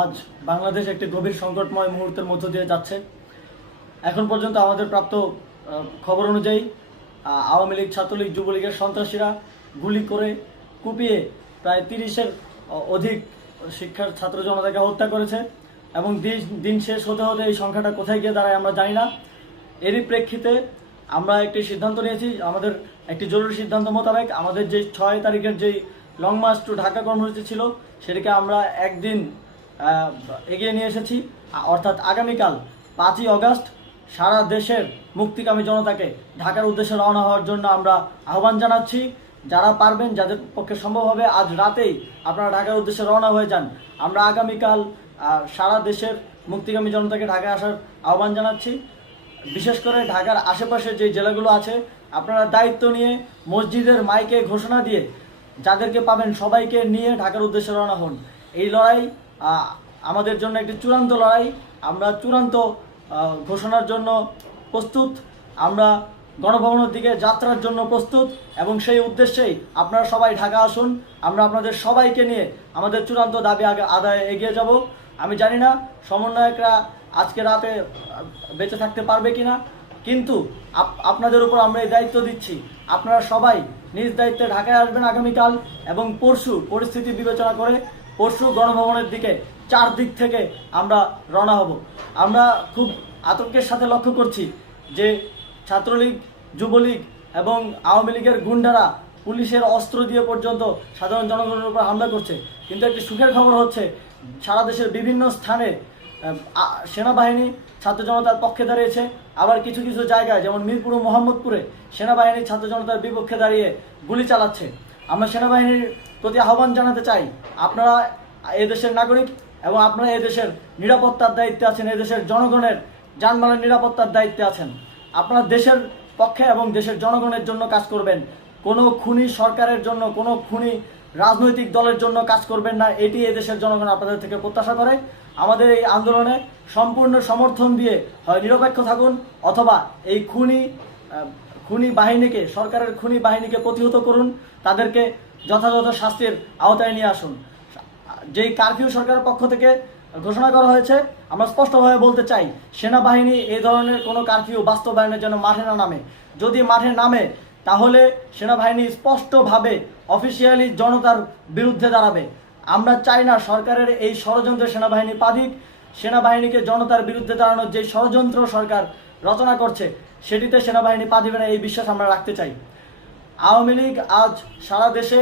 আজ বাংলাদেশ একটি গভীর সংকটময় মুহূর্তের মধ্য দিয়ে যাচ্ছে। এখন পর্যন্ত আমাদের প্রাপ্ত খবর অনুযায়ী আওয়ামী লীগ, ছাত্রলীগ, যুবলীগের সন্ত্রাসীরা গুলি করে কুপিয়ে প্রায় 30-এর অধিক শিক্ষার ছাত্র জনতাকে হত্যা করেছে এবং দিন শেষ হতে হতে এই সংখ্যাটা কোথায় গিয়ে দাঁড়ায় আমরা জানি না। এরই প্রেক্ষিতে আমরা একটি সিদ্ধান্ত নিয়েছি, আমাদের একটি জরুরি সিদ্ধান্ত মোতাবেক আমাদের যে 6 তারিখের যেই লং মার্চ টু ঢাকা কর্মসূচি ছিল সেটাকে আমরা একদিন এগিয়ে নিয়ে এসেছি। অর্থাৎ আগামীকাল 5ই অগাস্ট সারা দেশের মুক্তিকামী জনতাকে ঢাকার উদ্দেশ্যে রওনা হওয়ার জন্য আমরা আহ্বান জানাচ্ছি। যারা পারবেন, যাদের পক্ষে সম্ভব হবে, আজ রাতেই আপনারা ঢাকার উদ্দেশ্যে রওনা হয়ে যান। আমরা আগামীকাল সারা দেশের মুক্তিকামী জনতাকে ঢাকায় আসার আহ্বান জানাচ্ছি। বিশেষ করে ঢাকার আশেপাশে যে জেলাগুলো আছে আপনারা দায়িত্ব নিয়ে মসজিদের মাইকে ঘোষণা দিয়ে যাদেরকে পাবেন সবাইকে নিয়ে ঢাকার উদ্দেশ্যে রওনা হন। এই লড়াই আমাদের জন্য একটি চূড়ান্ত লড়াই। আমরা চূড়ান্ত ঘোষণার জন্য প্রস্তুত, আমরা গণভবনের দিকে যাত্রার জন্য প্রস্তুত এবং সেই উদ্দেশ্যেই আপনারা সবাই ঢাকা আসুন। আমরা আপনাদের সবাইকে নিয়ে আমাদের চূড়ান্ত দাবি আদায়ে এগিয়ে যাব। আমি জানি না সমন্বয়করা আজকে রাতে বেঁচে থাকতে পারবে কিনা, কিন্তু আপনাদের উপর আমরা এই দায়িত্ব দিচ্ছি। আপনারা সবাই নিজ দায়িত্বে ঢাকায় আসবেন আগামীকাল এবং পরশু পরিস্থিতি বিবেচনা করে পরশু গণভবনের দিকে 4 দিক থেকে আমরা রওনা হব। আমরা খুব আতঙ্কের সাথে লক্ষ্য করছি যে ছাত্রলীগ, যুবলীগ এবং আওয়ামী লীগের গুন্ডারা পুলিশের অস্ত্র দিয়ে পর্যন্ত সাধারণ জনগণের উপর হামলা করছে। কিন্তু একটি সুখের খবর হচ্ছে সারা দেশের বিভিন্ন স্থানে সেনাবাহিনী ছাত্র জনতার পক্ষে দাঁড়িয়েছে। আবার কিছু কিছু জায়গায় যেমন মিরপুর ও মোহাম্মদপুরে সেনাবাহিনী ছাত্র জনতার বিপক্ষে দাঁড়িয়ে গুলি চালাচ্ছে। আমরা সেনাবাহিনীর প্রতি আহ্বান জানাতে চাই, আপনারা এদেশের নাগরিক এবং আপনারা এদেশের নিরাপত্তার দায়িত্বে আছেন, এদেশের জনগণের যানবাহনের নিরাপত্তার দায়িত্বে আছেন। আপনারা দেশের পক্ষে এবং দেশের জনগণের জন্য কাজ করবেন। কোনো খুনি সরকারের জন্য, কোনো খুনি রাজনৈতিক দলের জন্য কাজ করবেন না। এটি এদেশের জনগণ আপনাদের থেকে প্রত্যাশা করে। আমাদের এই আন্দোলনে সম্পূর্ণ সমর্থন দিয়ে হয় নিরপেক্ষ থাকুন অথবা এই খুনি বাহিনীকে, সরকারের খুনি বাহিনীকে প্রতিহত করুন, তাদেরকে যথাযথ শাস্তির আওতায় নিয়ে আসুন। যেই কারফিউ সরকারের পক্ষ থেকে ঘোষণা করা হয়েছে, আমরা স্পষ্টভাবে বলতে চাই সেনাবাহিনী এই ধরনের কোনো কারফিউ বাস্তবায়নের জন্য মাঠে না নামে। যদি মাঠে নামে তাহলে সেনাবাহিনী স্পষ্টভাবে অফিসিয়ালি জনতার বিরুদ্ধে দাঁড়াবে। আমরা চাই না সরকারের এই ষড়যন্ত্রে সেনাবাহিনী পা দিক। সেনাবাহিনীকে জনতার বিরুদ্ধে দাঁড়ানোর যে ষড়যন্ত্র সরকার রচনা করছে সেটিতে সেনাবাহিনী পা দিবে না, এই বিশ্বাস আমরা রাখতে চাই। আওয়ামী লীগ আজ সারা দেশে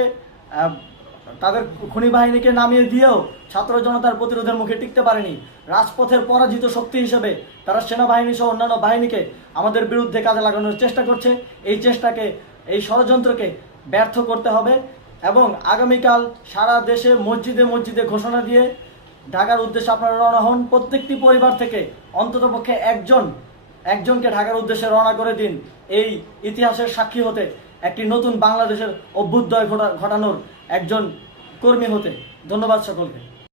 তাদের খুনি বাহিনীকে নামিয়ে দিয়েও ছাত্র জনতার প্রতিরোধের মুখে টিকতে পারেনি। রাজপথের পরাজিত শক্তি হিসেবে তারা সেনাবাহিনী সহ অন্যান্য বাহিনীকে আমাদের বিরুদ্ধে কাজে লাগানোর চেষ্টা করছে। এই চেষ্টাকে, এই ষড়যন্ত্রকে ব্যর্থ করতে হবে এবং আগামীকাল সারা দেশে মসজিদে মসজিদে ঘোষণা দিয়ে ঢাকার উদ্দেশ্যে আপনারা রওনা হন। প্রত্যেকটি পরিবার থেকে অন্ততপক্ষে একজনকে ঢাকার উদ্দেশ্যে রওনা করে দিন, এই ইতিহাসের সাক্ষী হতে, একটি নতুন বাংলাদেশের অভ্যুদয় ঘটানোর একজন কর্মী হতে। ধন্যবাদ সকলকে।